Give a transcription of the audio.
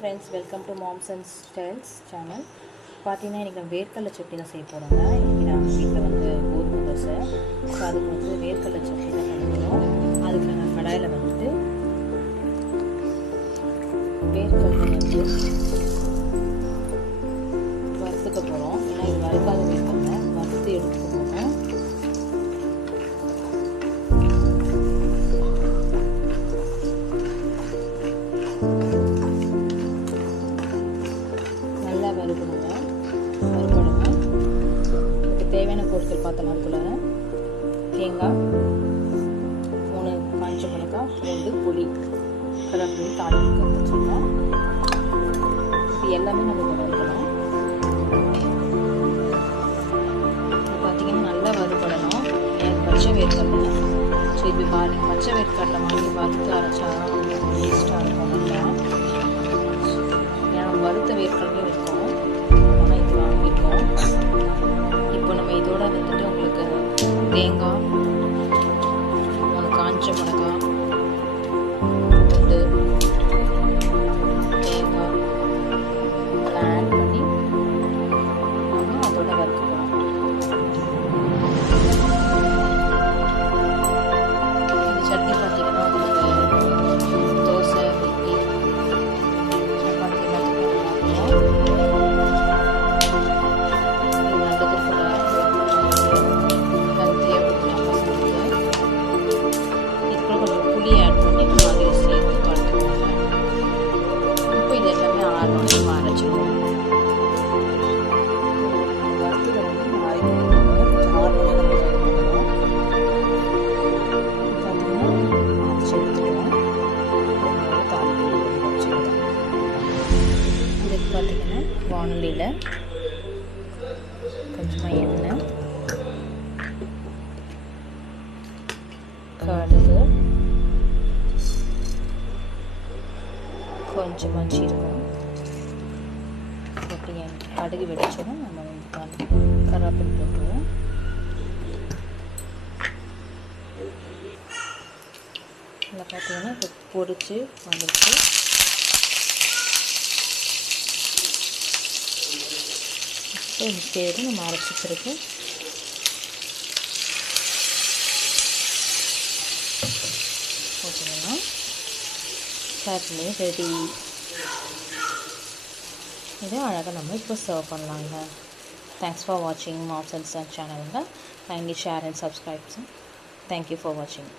friends, welcome to Moms and Styles channel. பார்த்தீங்கன்னா இன்றைக்கி நம்ம வேர்க்கடலை சட்னி தான் செய்ய போகிறோங்க. இன்றைக்கி நாங்கள் வீட்டில் வந்து கோதுமை தோசை, ஸோ அதுக்கு வந்து வேர்க்கடலை சட்னி தான் பண்ணிக்கிறோம். அதுக்கு நாங்கள் கடாயில் வந்துட்டு வேர்க்கடலை வந்து வறுத்துக்க போகிறோம். ஏன்னா இது வறுக்காத வேர்க்கடலை வறுத்து எடுத்துக்க போகிறோம். வறுக்கணுங்க. இதுக்கு தேவையான பொருட்கள் பார்த்தோம். அதுக்குள்ள தேங்காய், 3 காஞ்ச மிளகாய், பூண்டு, புளி, கருவேப்பிலை, தாளிப்பு வச்சுருக்கோம். இது எல்லாமே நம்ம வறுக்கணும். இது பார்த்திங்கன்னா நல்லா வறுபடணும். எனக்கு பச்சை வேர்க்கடலை, ஸோ இது பச்சை வேர்க்கடலை வாங்கி வறுத்து அரைச்சா டேஸ்ட்டாக இருக்கும். நல்லா ஏன்னா வறுத்த வேர்க்கடலையும் இருக்கும். இப்போ நம்ம இதோட வந்துட்டு உங்களுக்கு தேங்காய், 3 காஞ்ச மிளகாய், பூண்டு, தேங்காய் ஆட் பண்ணி நம்ம அதோட வறுக்கலாம். இந்த சட்னி பார்த்தீங்கன்னா உங்களுக்கு தோசை, இட்லி, சப்பாத்தி பார்த்தீங்கன்னா வானலியில் கொஞ்சமாக எண்ணெய், கடுகு, கொஞ்சமாக சீரகம் போட்டு கடுகு வெடிச்சதும் நம்ம கருவேப்பிலை போட்டுருவோம். இதில் பார்த்தீங்கன்னா இப்போ பொரிச்சு வந்துடுச்சு. இந்த ஸ்டேஜ் நம்ம அரைச்சி பிறகு ஓகேங்களா, சட்னி ரெடி. இதை அழகாக நம்ம இப்போ சர்வ் பண்ணலாங்க. தேங்க்ஸ் ஃபார் வாட்சிங் மாம்ஸ் அண்ட் சன்ஸ் சேனலுங்க. Kindly share and subscribe. Thank you for வாட்சிங்.